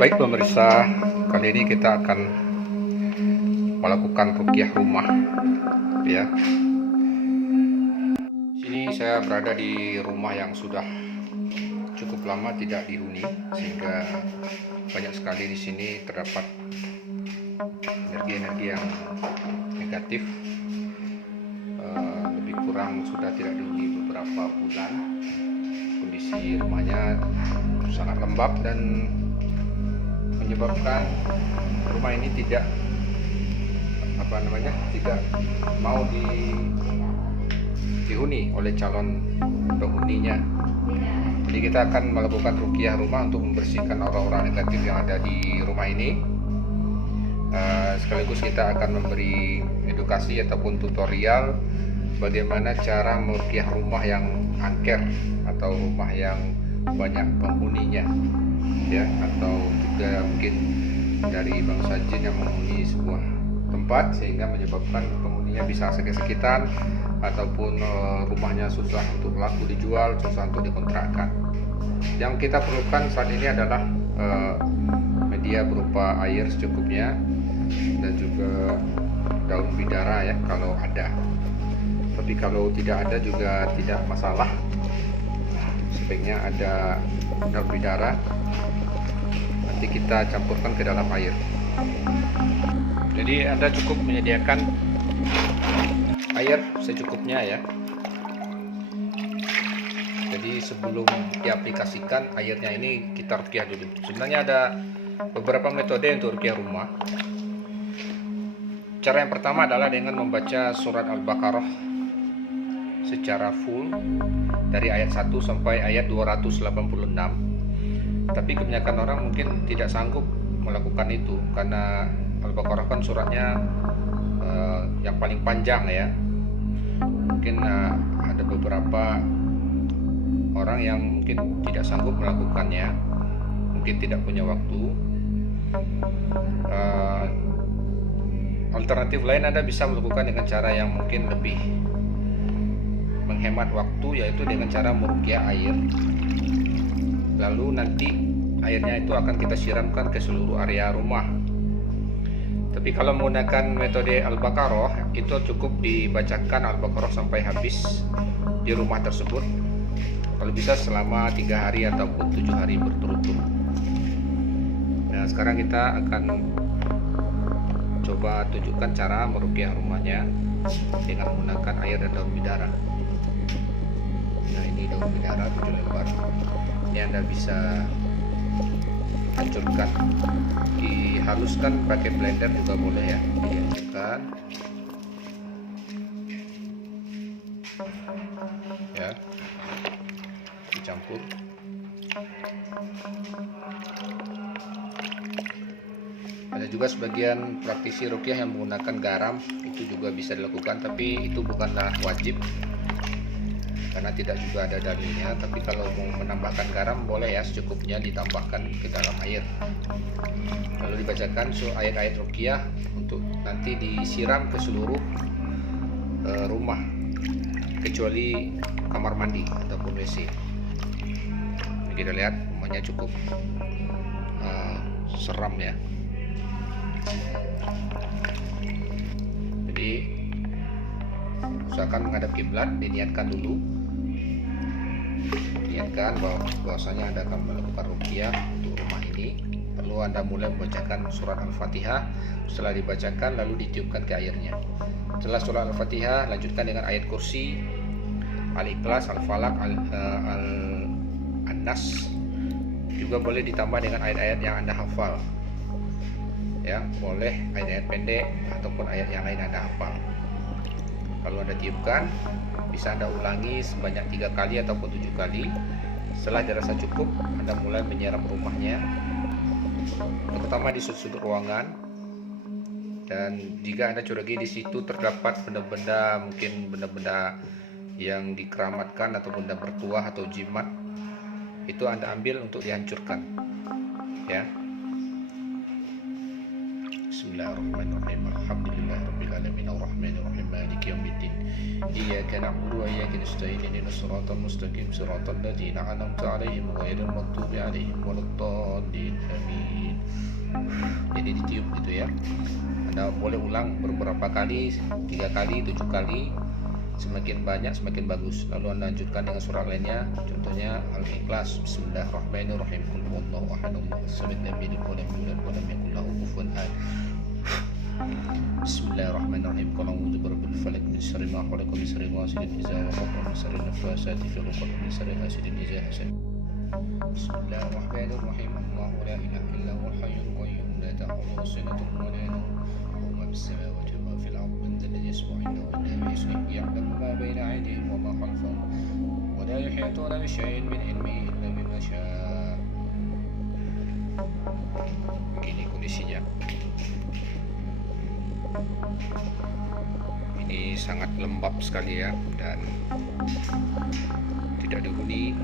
Baik pemirsa, kali ini kita akan melakukan ruqyah rumah ya. Sini saya berada di rumah yang sudah cukup lama tidak dihuni, sehingga banyak sekali di sini terdapat energi-energi yang negatif. Lebih kurang sudah tidak dihuni beberapa bulan. Kondisi rumahnya sangat lembab dan menyebabkan rumah ini tidak mau dihuni oleh calon penghuninya. Jadi kita akan melakukan ruqyah rumah untuk membersihkan aura-aura negatif yang ada di rumah ini. Sekaligus kita akan memberi edukasi ataupun tutorial bagaimana cara meruqyah rumah yang angker atau rumah yang banyak penghuninya ya, atau juga mungkin dari bangsa jin yang menghuni sebuah tempat sehingga menyebabkan penghuninya bisa sakit-sakitan ataupun rumahnya susah untuk laku dijual, susah untuk dikontrakkan. Yang kita perlukan saat ini adalah media berupa air secukupnya dan juga daun bidara ya kalau ada. Tapi kalau tidak ada juga tidak masalah. Sebaiknya ada daun bidara. Nanti kita campurkan ke dalam air. Jadi Anda cukup menyediakan air secukupnya ya. Jadi sebelum diaplikasikan airnya ini kita ruqyah dulu. Sebenarnya ada beberapa metode untuk ruqyah rumah. Cara yang pertama adalah dengan membaca surat Al-Baqarah secara full dari ayat 1 sampai ayat 286. Tapi kebanyakan orang mungkin tidak sanggup melakukan itu karena Al-Baqarah kan suratnya yang paling panjang ya. Mungkin ada beberapa orang yang mungkin tidak sanggup melakukannya, mungkin tidak punya waktu. Alternatif lain Anda bisa melakukan dengan cara yang mungkin lebih menghemat waktu, yaitu dengan cara meruqyah air. Lalu nanti airnya itu akan kita siramkan ke seluruh area rumah. Tapi kalau menggunakan metode Al-Baqarah, itu cukup dibacakan Al-Baqarah sampai habis di rumah tersebut. Kalau bisa selama 3 hari ataupun 7 hari berturut-turut. Nah, sekarang kita akan coba tunjukkan cara meruqyah rumahnya dengan menggunakan air dan daun bidara. Nah, ini daun bidara 7 lembar. Ini Anda bisa hancurkan, dihaluskan pakai blender juga boleh ya, dihancurkan ya, dicampur. Ada juga sebagian praktisi ruqyah yang menggunakan garam, itu juga bisa dilakukan, tapi itu bukanlah wajib karena tidak juga ada dalilnya. Tapi kalau mau menambahkan garam boleh ya, secukupnya ditambahkan ke dalam air, lalu dibacakan ayat-ayat ruqyah untuk nanti disiram ke seluruh rumah kecuali kamar mandi ataupun WC. Kita lihat rumahnya cukup seram ya. Jadi usahakan menghadap kiblat, diniatkan dulu, niatkan bahwasanya Anda akan melakukan ruqyah untuk rumah ini. Lalu Anda mulai membacakan surat Al-Fatihah. Setelah dibacakan lalu ditiupkan ke airnya. Setelah surat Al-Fatihah lanjutkan dengan ayat kursi, Al-Ikhlas, Al-Falaq, An-Nas. Juga boleh ditambah dengan ayat-ayat yang Anda hafal ya, boleh ayat-ayat pendek ataupun ayat yang lain Anda hafal. Kalau Anda tiupkan, bisa Anda ulangi sebanyak 3 kali ataupun 7 kali. Setelah dirasa cukup, Anda mulai menyiram rumahnya, terutama di sudut-sudut ruangan. Dan jika Anda curigai di situ terdapat benda-benda, mungkin benda-benda yang dikeramatkan atau benda bertuah atau jimat, itu Anda ambil untuk dihancurkan ya. Bismillahirrahmanirrahim. Alhamdulillahirabbil alamin arrahmanir rahim maliki yaumiddin. Iyyaka na'budu wa iyyaka nasta'in ihdinas siratal mustaqim siratal ladzina an'amta 'alaihim ghairil maghdubi 'alaihim waladdallin. Amin. jadi ditiup gitu ya. Anda boleh ulang beberapa kali, 3 kali, 7 kali, semakin banyak semakin bagus. Lalu Anda lanjutkan dengan surat lainnya, contohnya Al-Ikhlas, Bismillahirrahmanirrahim, Qul huwallahu ahad, Allahus samad, lam yalid wa lam yulad wa lam yakul lahu kufuwan ahad. Bismillahirrahmanirrahim. Qul a'udzu birabbil falaq, min syarri ma khalaq, min syarri ghasidin idza waqab, min syarri nafasati fil 'uqad, min syarri hasidin idza hasad. Bismillahirrahmanirrahim. Allahu la ilaha illa huwal hayyul qayyum, la ta'khudhuhu sinatun wa la nawm, lahu ma fis samawati wa ma fil ardi, man dhal ladzi yashfa'u 'indahu illa bi'iznihi, ya'lamu ma bayna aydihim wa ma khalfahum, wa la yuhituna bi syai'in min 'ilmihi illa bima syaa'. Begini kondisinya. Ini sangat lembab sekali ya, dan tidak dihuni.